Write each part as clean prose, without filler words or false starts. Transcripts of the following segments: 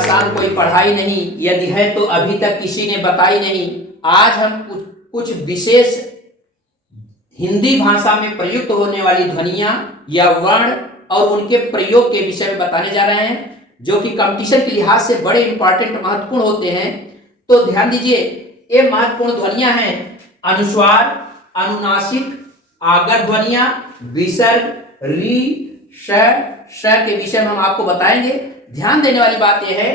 आसान कोई पढ़ाई नहीं, यदि है तो अभी तक किसी ने बताई नहीं। आज हम कुछ विशेष हिंदी भाषा में प्रयुक्त होने वाली ध्वनियां या वर्ण और उनके प्रयोग के विषय में बताने जा रहे हैं, जो कि कंपटीशन के लिहाज से बड़े इंपॉर्टेंट महत्वपूर्ण होते हैं। तो ध्यान दीजिए, ये महत्वपूर्ण ध्वनियां हैं अनुस्वार, अनुनासिक, आगत ध्वनियां, विसर्ग, री, श के विषय में हम आपको बताएंगे। ध्यान देने वाली बात यह है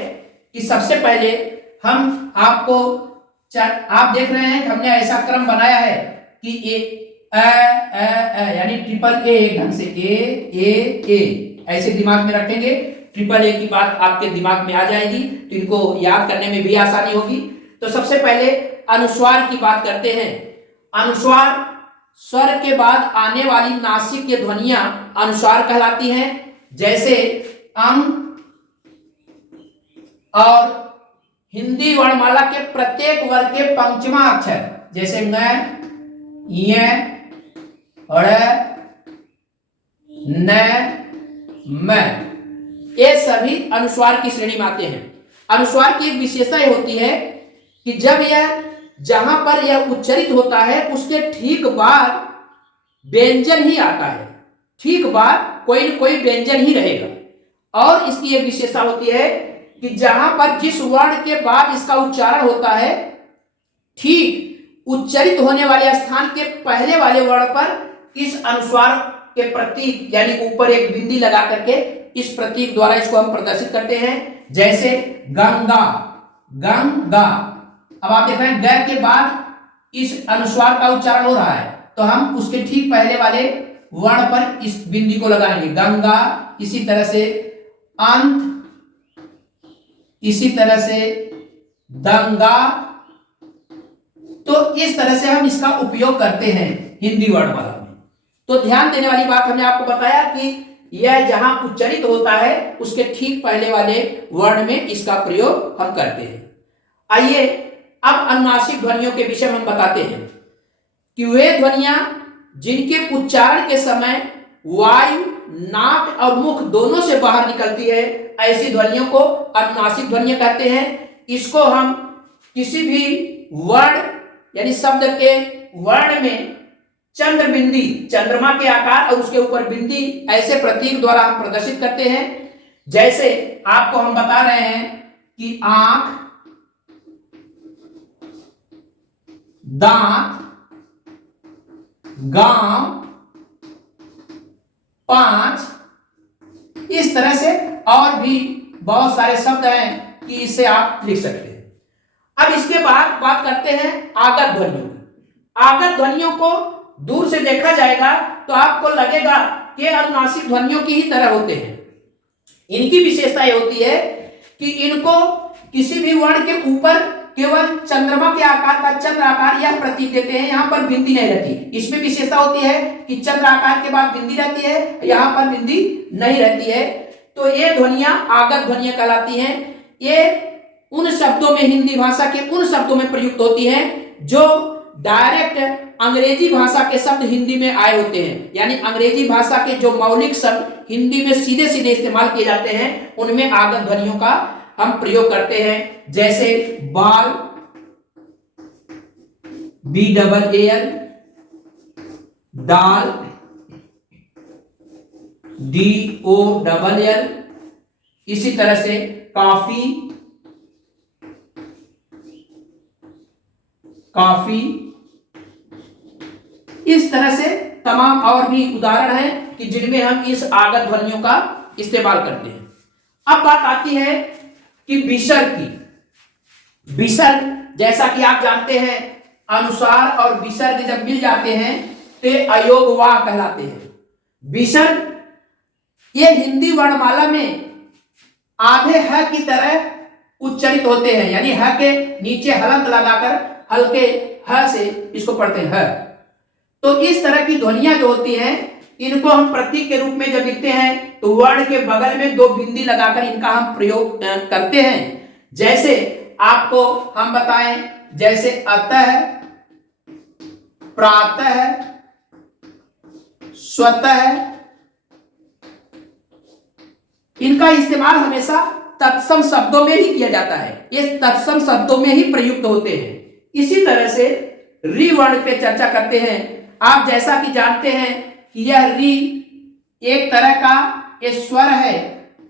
कि सबसे पहले हम आपको, आप देख रहे हैं कि हमने ऐसा क्रम बनाया है कि यानी ट्रिपल ए, एक ढंग से ए ऐसे दिमाग में रखेंगे, ट्रिपल ए की बात आपके दिमाग में आ जाएगी, तो इनको याद करने में भी आसानी होगी। तो सबसे पहले अनुस्वार की बात करते हैं। अनुस्वार स्वर के बाद आने वाली नासिक की ध्वनियां अनुस्वार कहलाती हैं, जैसे अं और हिंदी वर्णमाला के प्रत्येक वर्ग के पंचमा अक्षर, जैसे न, य, ड़, न, म, ये सभी अनुस्वार की श्रेणी में आते हैं। अनुस्वार की एक विशेषता यह होती है कि जब यह, जहां पर यह उच्चरित होता है उसके ठीक बाद व्यंजन ही आता है, ठीक बाद कोई न कोई व्यंजन ही रहेगा। और इसकी एक विशेषता होती है कि जहां पर जिस वर्ण के बाद इसका उच्चारण होता है, ठीक उच्चरित होने वाले स्थान के पहले वाले वर्ण पर इस अनुस्वार के प्रतीक यानी ऊपर एक बिंदी लगा करके इस प्रतीक द्वारा इसको हम प्रदर्शित करते हैं। जैसे गंगा, गंगा, अब आप देख रहे हैं ग के बाद इस अनुस्वार का उच्चारण हो रहा है, तो हम उसके ठीक पहले वाले वर्ण पर इस बिंदी को लगाएंगे, गंगा। इसी तरह से अंत, इसी तरह से दंगा। तो इस तरह से हम इसका उपयोग करते हैं हिंदी वर्णमाला में। तो ध्यान देने वाली बात हमने आपको बताया कि यह जहां उच्चरित होता है उसके ठीक पहले वाले वर्ण में इसका प्रयोग हम करते हैं। आइए अब अनुनासिक ध्वनियों के विषय में हम बताते हैं कि वे ध्वनियां जिनके उच्चारण के समय वायु नाक और मुख दोनों से बाहर निकलती है, ऐसी ध्वनियों को अनुनासिक ध्वनियां कहते हैं। इसको हम किसी भी वर्ण यानी शब्द के वर्ण में चंद्र बिंदी, चंद्रमा के आकार और उसके ऊपर बिंदी, ऐसे प्रतीक द्वारा हम प्रदर्शित करते हैं। जैसे आपको हम बता रहे हैं कि आंख, दांत, गांव, पांच, इस तरह से और भी बहुत सारे शब्द हैं कि इसे आप लिख सकते हैं। अब इसके बाद बात करते हैं आगत ध्वनियों की। आगत ध्वनियों को दूर से देखा जाएगा तो आपको लगेगा कि अनुनासिक ध्वनियों की ही तरह होते हैं। इनकी विशेषता यह होती है कि इनको किसी भी वर्ण के ऊपर केवल चंद्रमा के आकार का चंद्र आकार यह प्रतीक देते हैं, यहां पर बिंदी नहीं रहती। इसमें विशेषता होती है कि चंद्र आकार के बाद बिंदी रहती है, यहां पर बिंदी नहीं रहती है। तो ये ध्वनियां आगत ध्वनियां कहलाती हैं। ये उन शब्दों में, हिंदी भाषा के उन शब्दों में प्रयुक्त होती हैं जो डायरेक्ट अंग्रेजी भाषा के शब्द हिंदी में आए होते हैं, यानी अंग्रेजी भाषा के जो मौलिक शब्द हिंदी में सीधे सीधे इस्तेमाल किए जाते हैं, उनमें आगत ध्वनियों का हम प्रयोग करते हैं। जैसे बाल, BAAL, दाल, DOLL, इसी तरह से काफी, काफी, इस तरह से तमाम और भी उदाहरण हैं कि जिनमें हम इस आगत ध्वनियों का इस्तेमाल करते हैं। अब बात आती है कि विसर्ग की। विसर्ग, जैसा कि आप जानते हैं, अनुस्वार और विसर्ग जब मिल जाते हैं तो अयोगवाह कहलाते हैं। विसर्ग ये हिंदी वर्णमाला में आधे ह की तरह उच्चरित होते हैं, यानी ह के नीचे हलंत लगाकर हल्के ह से इसको पढ़ते हैं ह। तो इस तरह की ध्वनियां जो होती हैं, इनको हम प्रतीक के रूप में जब लिखते हैं तो वर्ण के बगल में दो बिंदी लगाकर इनका हम प्रयोग करते हैं। जैसे आपको हम बताएं, जैसे अतः, प्रातः, स्वतः, इनका इस्तेमाल हमेशा तत्सम शब्दों में ही किया जाता है, ये तत्सम शब्दों में ही प्रयुक्त होते हैं। इसी तरह से री वर्ण पे चर्चा करते हैं। आप जैसा कि जानते हैं कि यह री एक तरह का ये स्वर है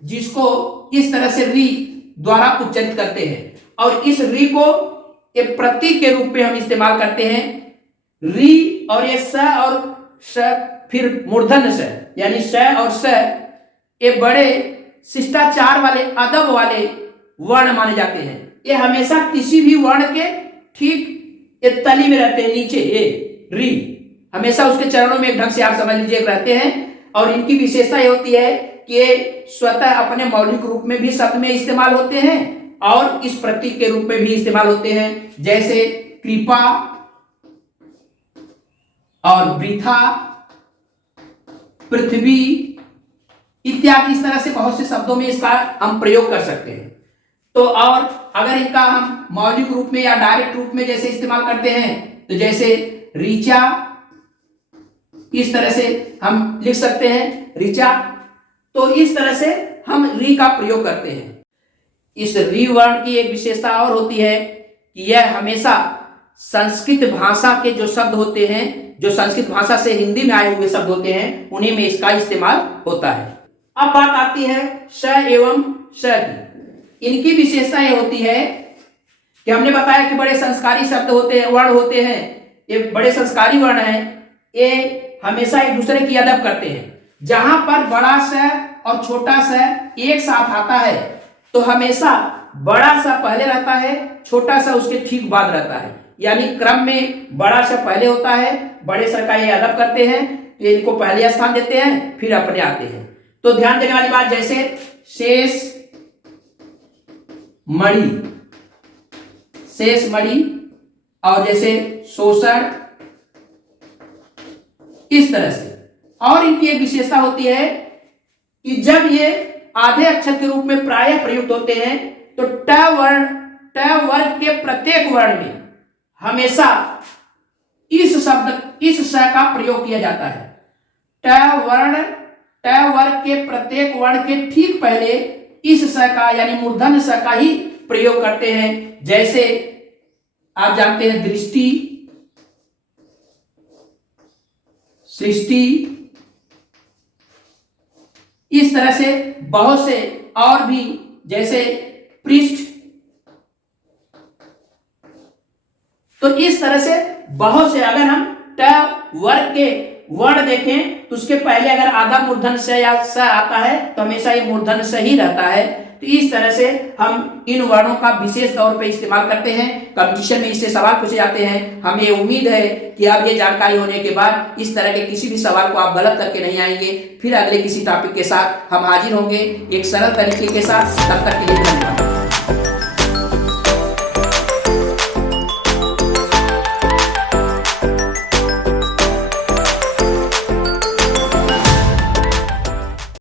जिसको इस तरह से री द्वारा उच्चारित करते हैं, और इस री को एक प्रतीक के रूप में हम इस्तेमाल करते हैं। री और ये स और श, फिर मूर्धन्य स, यानी स और स ये बड़े शिष्टाचार वाले, अदब वाले वर्ण माने जाते हैं। ये हमेशा किसी भी वर्ण के ठीक ये तली में रहते हैं, नीचे ये री हमेशा उसके चरणों में एक ढंग से आप समझ लीजिए रहते हैं। और इनकी विशेषता ये होती है कि ये स्वतः अपने मौलिक रूप में भी शब्द में इस्तेमाल होते हैं और इस प्रतीक के रूप में भी इस्तेमाल होते हैं, जैसे कृपा और वृथा, पृथ्वी इत्यादि। इस तरह से बहुत से शब्दों में इसका हम प्रयोग कर सकते हैं। तो और अगर इनका हम मौलिक रूप में या डायरेक्ट रूप में जैसे इस्तेमाल करते हैं, तो जैसे ऋचा, इस तरह से हम लिख सकते हैं ऋचा। तो इस तरह से हम री का प्रयोग करते हैं। इस री वर्ण की एक विशेषता और होती है कि यह हमेशा संस्कृत भाषा के जो शब्द होते हैं, जो संस्कृत भाषा से हिंदी में आए हुए शब्द होते हैं, उन्हीं में इसका इस्तेमाल होता है। अब बात आती है श एवं श की। इनकी विशेषता यह होती है कि हमने बताया कि बड़े संस्कारी शब्द होते हैं, वर्ण होते हैं, ये बड़े संस्कारी वर्ण हैं, ये हमेशा एक दूसरे की अदब करते हैं। जहां पर बड़ा स और छोटा स एक साथ आता है तो हमेशा बड़ा सा पहले रहता है, छोटा सा उसके ठीक बाद रहता है, यानी क्रम में बड़ा सा पहले होता है। बड़े स का ये अदब करते हैं तो इनको पहले स्थान देते हैं, फिर अपने आते हैं। तो ध्यान देने वाली बात, जैसे शेष मणि, शेष मणि, और जैसे शोषण, इस तरह से। और इनकी एक विशेषता होती है कि जब ये आधे अक्षर के रूप में प्रायः प्रयुक्त होते हैं तो ट वर्ग के प्रत्येक वर्ण में हमेशा इस शब्द, इस स का प्रयोग किया जाता है। ट वर्ग के प्रत्येक वर्ण के ठीक पहले इस स का यानी मूर्धन्य स का ही प्रयोग करते हैं। जैसे आप जानते हैं दृष्टि, सृष्टि, इस तरह से बहुत से और भी, जैसे पृष्ठ। तो इस तरह से बहुत से, अगर हम ट वर्ग के वर्ण देखें तो उसके पहले अगर आधा मूर्धन्य स या स आता है तो हमेशा ये मूर्धन्य स ही रहता है। तो इस तरह से हम इन वर्णों का विशेष तौर पे इस्तेमाल करते हैं। कंपटीशन में इससे सवाल पूछे जाते हैं। हमें उम्मीद है कि अब ये जानकारी होने के बाद इस तरह के किसी भी सवाल को आप गलत करके नहीं आएंगे। फिर अगले किसी टॉपिक के साथ हम हाजिर होंगे एक सरल तरीके के साथ। तब तक के लिए धन्यवाद।